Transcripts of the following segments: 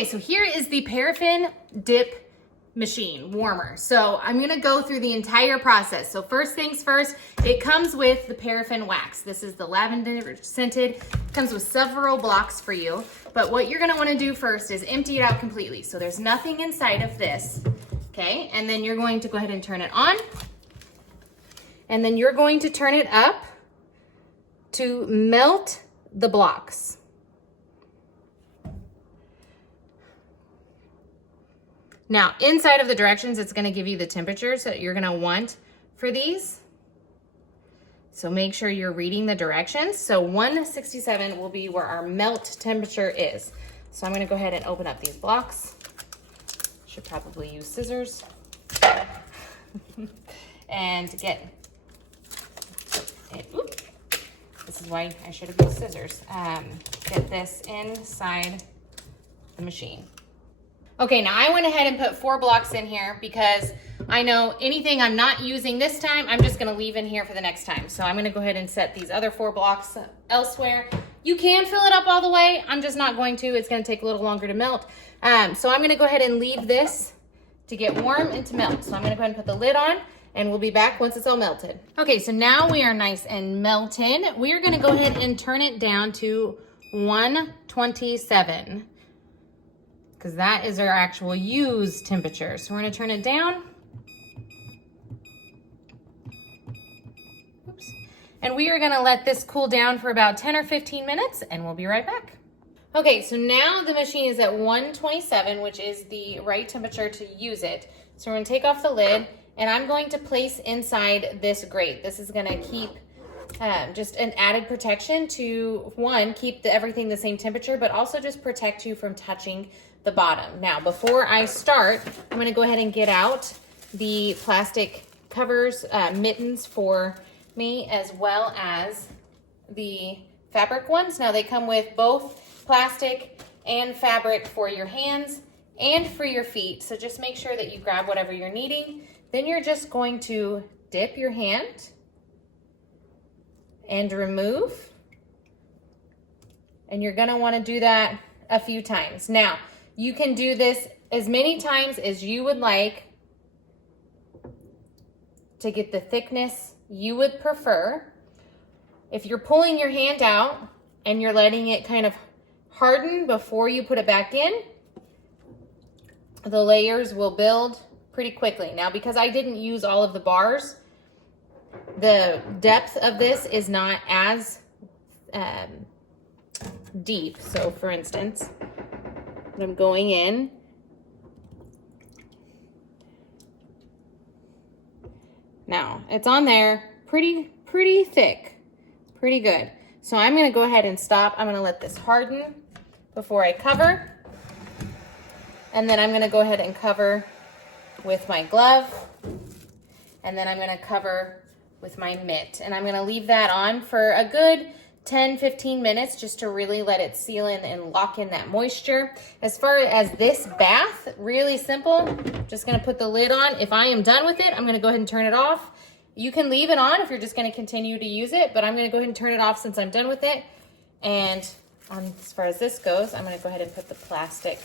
Okay, so here is the paraffin dip machine warmer. So I'm gonna go through the entire process. So first things first, it comes with the paraffin wax. This is the lavender scented. It comes with several blocks for you. But what you're gonna wanna do first is empty it out completely. So there's nothing inside of this, okay? And then you're going to go ahead and turn it on. And then you're going to turn it up to melt the blocks. Now, inside of the directions, it's gonna give you the temperatures that you're gonna want for these. So make sure you're reading the directions. So 167 will be where our melt temperature is. So I'm gonna go ahead and open up these blocks. Should probably use scissors. And get it, this is why I should have used scissors. Get this inside the machine. Okay, now I went ahead and put 4 blocks in here because I know anything I'm not using this time, I'm just gonna leave in here for the next time. So I'm gonna go ahead and set these other 4 blocks elsewhere. You can fill it up all the way. I'm just not going to. It's gonna take a little longer to melt. So I'm gonna go ahead and leave this to get warm and to melt. So I'm gonna go ahead and put the lid on and we'll be back once it's all melted. Okay, so now we are nice and melted. We are gonna go ahead and turn it down to 127. Because that is our actual use temperature. So we're gonna turn it down. Oops. And we are gonna let this cool down for about 10 or 15 minutes and we'll be right back. Okay, so now the machine is at 127, which is the right temperature to use it. So we're gonna take off the lid and I'm going to place inside this grate. This is gonna keep just an added protection to, one, keep everything the same temperature, but also just protect you from touching the bottom. Now, before I start, I'm gonna go ahead and get out the plastic covers, mittens for me, as well as the fabric ones. Now, they come with both plastic and fabric for your hands and for your feet. So just make sure that you grab whatever you're needing. Then you're just going to dip your hand and remove. And you're gonna wanna do that a few times. Now, you can do this as many times as you would like to get the thickness you would prefer. If you're pulling your hand out and you're letting it kind of harden before you put it back in, the layers will build pretty quickly. Now, because I didn't use all of the bars, the depth of this is not as deep. So for instance, I'm going in. Now, it's on there pretty thick, pretty good. So I'm gonna go ahead and stop. I'm gonna let this harden before I cover. And then I'm gonna go ahead and cover with my glove. And then I'm gonna cover with my mitt. And I'm gonna leave that on for a good 10-15 minutes just to really let it seal in and lock in that moisture. As far as this bath, really simple. Just gonna put the lid on. If I am done with it, I'm gonna go ahead and turn it off. You can leave it on if you're just gonna continue to use it, but I'm gonna go ahead and turn it off since I'm done with it. And as far as this goes, I'm gonna go ahead and put the plastic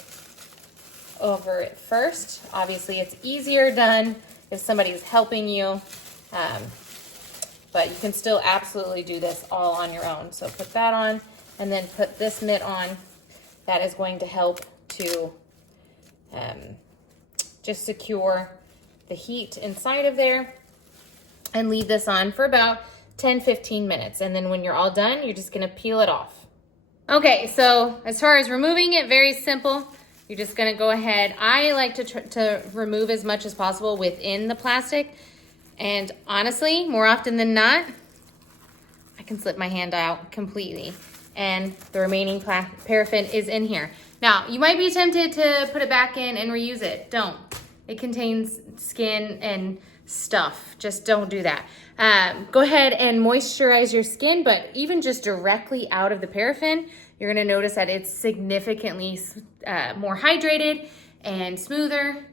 over it first. Obviously, it's easier done if somebody's helping you. But you can still absolutely do this all on your own. So put that on and then put this mitt on. That is going to help to just secure the heat inside of there, and leave this on for about 10-15 minutes. And then when you're all done, you're just gonna peel it off. Okay, so as far as removing it, very simple. You're just gonna go ahead. I like to remove as much as possible within the plastic. And honestly, more often than not, I can slip my hand out completely and the remaining paraffin is in here. Now, you might be tempted to put it back in and reuse it. Don't. It contains skin and stuff. Just don't do that. Go ahead and moisturize your skin, but even just directly out of the paraffin, you're gonna notice that it's significantly more hydrated and smoother.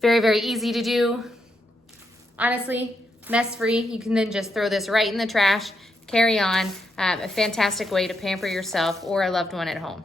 Very, very easy to do. Honestly, mess-free. You can then just throw this right in the trash, carry on. A fantastic way to pamper yourself or a loved one at home.